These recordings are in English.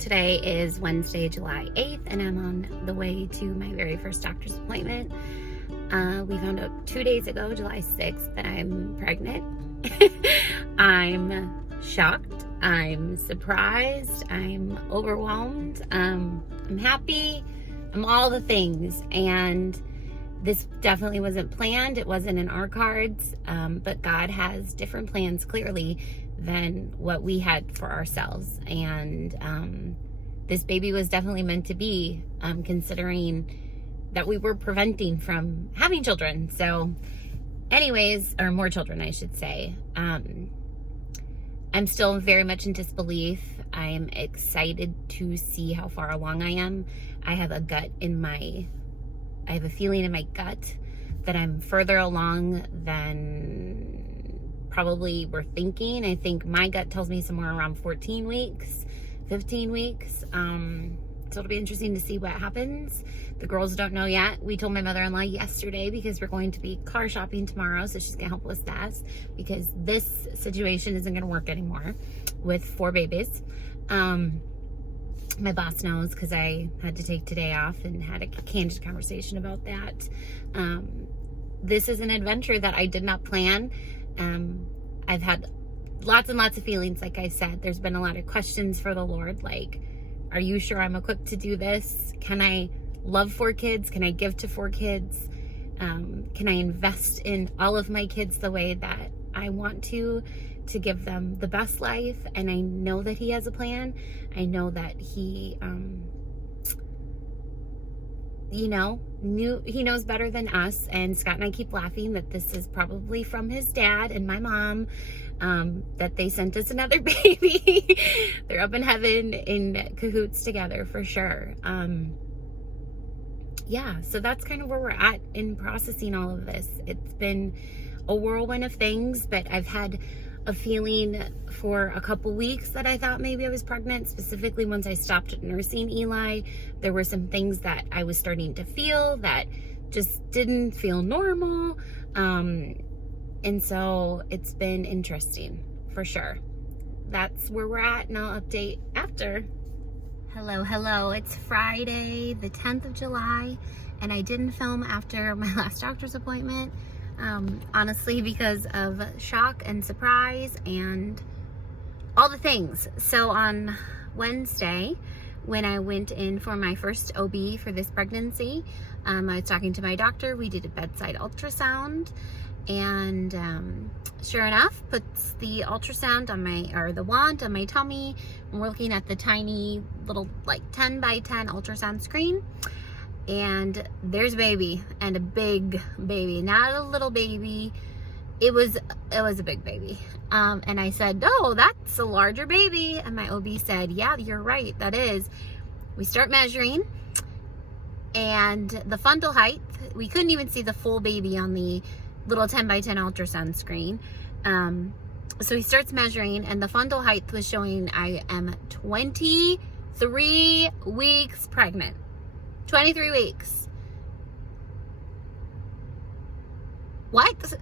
Today is Wednesday, July 8th, and I'm on the way to my very first doctor's appointment. We found out 2 days ago, July 6th, that I'm pregnant. I'm shocked. I'm surprised. I'm overwhelmed. I'm happy. I'm all the things. And this definitely wasn't planned. It wasn't in our cards. But God has different plans, clearly, than what we had for ourselves. And this baby was definitely meant to be, considering that we were preventing from having children. So anyways, or more children, I should say. I'm still very much in disbelief. I am excited to see how far along I am. I have a feeling in my gut that I'm further along than probably we're thinking. I think my gut tells me somewhere around 14 weeks, 15 weeks. So it'll be interesting to see what happens. The girls don't know yet. We told my mother-in-law yesterday because we're going to be car shopping tomorrow, so she's gonna help with that because this situation isn't gonna work anymore with 4 babies. My boss knows because I had to take today off and had a candid conversation about that. This is an adventure that I did not plan. I've had lots and lots of feelings, like I said. There's been a lot of questions for the Lord, like, are you sure I'm equipped to do this? Can I love 4 kids? Can I give to 4 kids? Can I invest in all of my kids the way that I want to give them the best life? And I know that He has a plan. I know that He, He knows better than us. And Scott and I keep laughing that this is probably from his dad and my mom, that they sent us another baby. They're up in heaven in cahoots together for sure. Yeah, so that's kind of where we're at in processing all of this. It's been a whirlwind of things, but I've had a feeling for a couple weeks that I thought maybe I was pregnant. Specifically, once I stopped nursing Eli, there were some things that I was starting to feel that just didn't feel normal. And so it's been interesting for sure. That's where we're at, and I'll update after. Hello. It's Friday, the 10th of July, and I didn't film after my last doctor's appointment. Honestly, because of shock and surprise and all the things. So on Wednesday, when I went in for my first OB for this pregnancy, I was talking to my doctor. We did a bedside ultrasound, and sure enough, puts the ultrasound on the wand on my tummy, and we're looking at the tiny little 10 by 10 ultrasound screen. And there's a baby, and a big baby, not a little baby. It was a big baby. And I said, "Oh, that's a larger baby." And my OB said, "Yeah, you're right, that is." We start measuring, and the fundal height, we couldn't even see the full baby on the little 10 by 10 ultrasound screen. So he starts measuring, and the fundal height was showing I am 23 weeks pregnant. 23 weeks. What?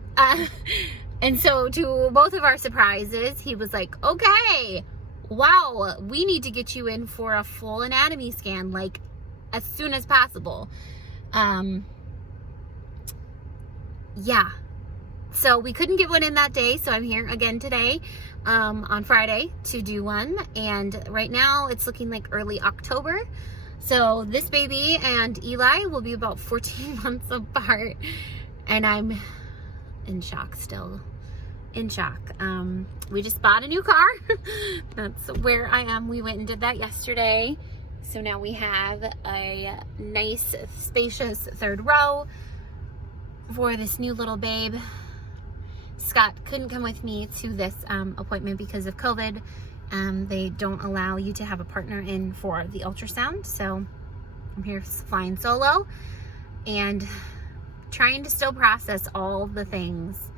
And so to both of our surprises, he was like, "Okay, wow, we need to get you in for a full anatomy scan, as soon as possible." Yeah. So we couldn't get one in that day, so I'm here again today, on Friday, to do one. And right now it's looking like early October. So this baby and Eli will be about 14 months apart, and I'm in shock still. In shock. We just bought a new car. That's where I am. We went and did that yesterday. So now we have a nice, spacious 3rd row for this new little babe. Scott couldn't come with me to this appointment because of COVID. They don't allow you to have a partner in for the ultrasound, so I'm here flying solo and trying to still process all the things.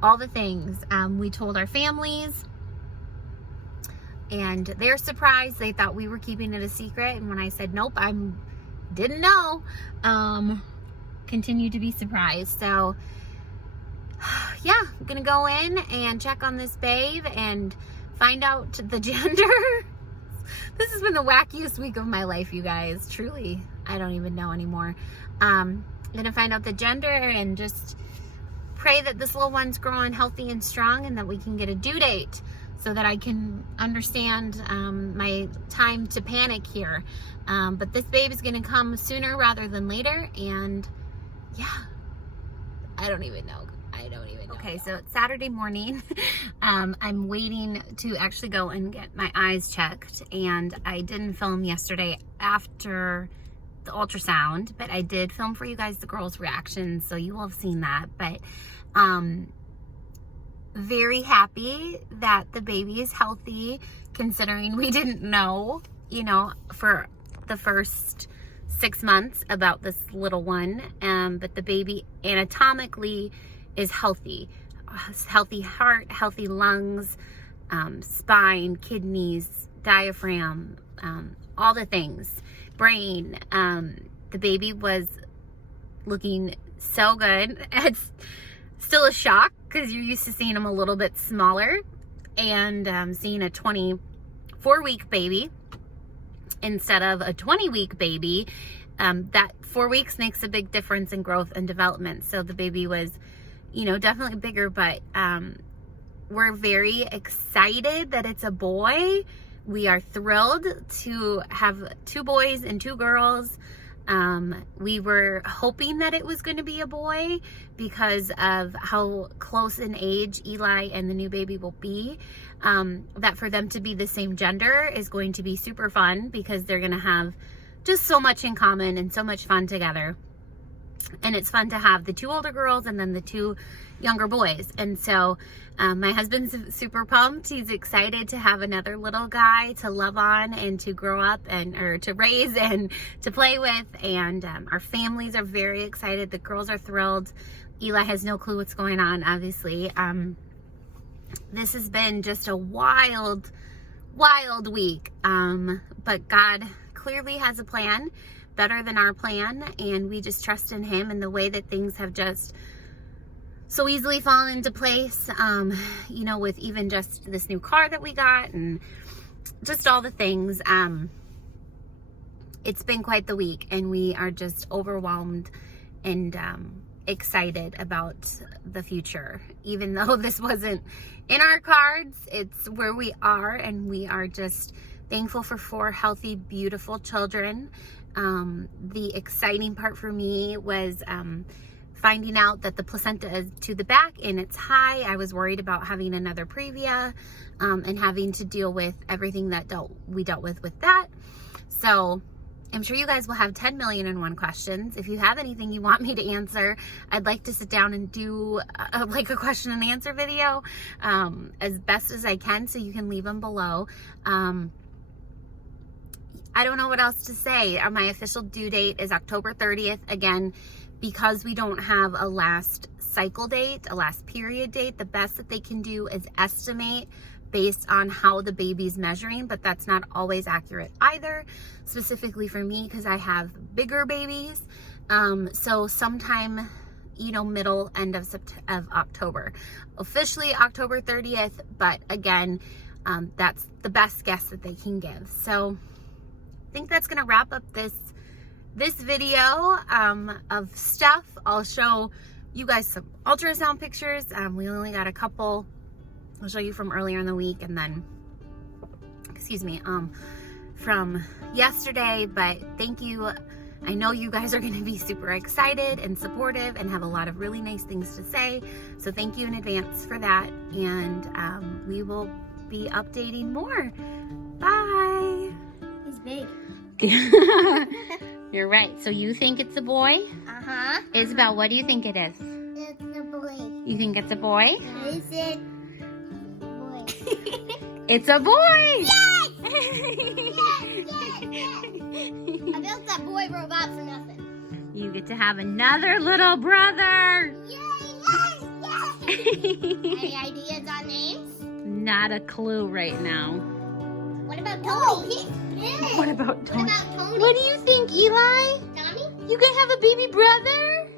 We told our families, and they're surprised. They thought we were keeping it a secret, and when I said nope, I didn't know, continue to be surprised. So yeah, I'm gonna go in and check on this babe and find out the gender. This has been the wackiest week of my life, you guys. Truly, I don't even know anymore. I'm gonna find out the gender and just pray that this little one's growing healthy and strong, and that we can get a due date so that I can understand my time to panic here. But this baby's gonna come sooner rather than later, and yeah, I don't even know. Okay, so it's Saturday morning. I'm waiting to actually go and get my eyes checked, and I didn't film yesterday after the ultrasound, but I did film for you guys the girls' reactions, so you will have seen that. But very happy that the baby is healthy, considering we didn't know, you know, for the first 6 months about this little one. But the baby anatomically is healthy. Healthy heart, healthy lungs, spine, kidneys, diaphragm, all the things. Brain. The baby was looking so good. It's still a shock because you're used to seeing him a little bit smaller, and seeing a 24-week baby instead of a 20-week baby. That 4 weeks makes a big difference in growth and development. So the baby was, you know, definitely bigger, but we're very excited that it's a boy. We are thrilled to have 2 boys and 2 girls. We were hoping that it was going to be a boy because of how close in age Eli and the new baby will be. That for them to be the same gender is going to be super fun, because they're going to have just so much in common and so much fun together. And it's fun to have the 2 older girls and then the 2 younger boys. And so my husband's super pumped. He's excited to have another little guy to love on and to grow up or to raise and to play with. And our families are very excited. The girls are thrilled. Eli has no clue what's going on, obviously. This has been just a wild week. But God clearly has a plan, better than our plan, and we just trust in him and the way that things have just so easily fallen into place, you know, with even just this new car that we got and just all the things. It's been quite the week, and we are just overwhelmed and excited about the future. Even though this wasn't in our cards, it's where we are, and we are just thankful for 4 healthy, beautiful children. The exciting part for me was finding out that the placenta is to the back and it's high. I was worried about having another previa and having to deal with everything that we dealt with that. So I'm sure you guys will have 10 million and one questions. If you have anything you want me to answer, I'd like to sit down and do like a question and answer video as best as I can, so you can leave them below. I don't know what else to say. My official due date is October 30th. Again, because we don't have a last cycle date, a last period date, the best that they can do is estimate based on how the baby's measuring, but that's not always accurate either, specifically for me because I have bigger babies. So sometime, you know, end of October. Officially October 30th, but again, that's the best guess that they can give. So I think that's gonna wrap up this video of stuff. I'll show you guys some ultrasound pictures. We only got a couple. I'll show you from earlier in the week, and then, excuse me, from yesterday. But thank you. I know you guys are going to be super excited and supportive and have a lot of really nice things to say. So thank you in advance for that. And we will be updating more. Bye. He's big. You're right. So you think it's a boy? Uh-huh. Isabel, what do you think it is? It's a boy. You think it's a boy? Is it boy? It's a boy! Yes! Yes! I built that boy robot for nothing. You get to have another little brother! Yay! Yes! Yes! Any ideas on names? Not a clue right now. What about Tony? Oh, he's big. What about Tony? What about Tony? What do you think, Eli? Tommy? You gonna have a baby brother?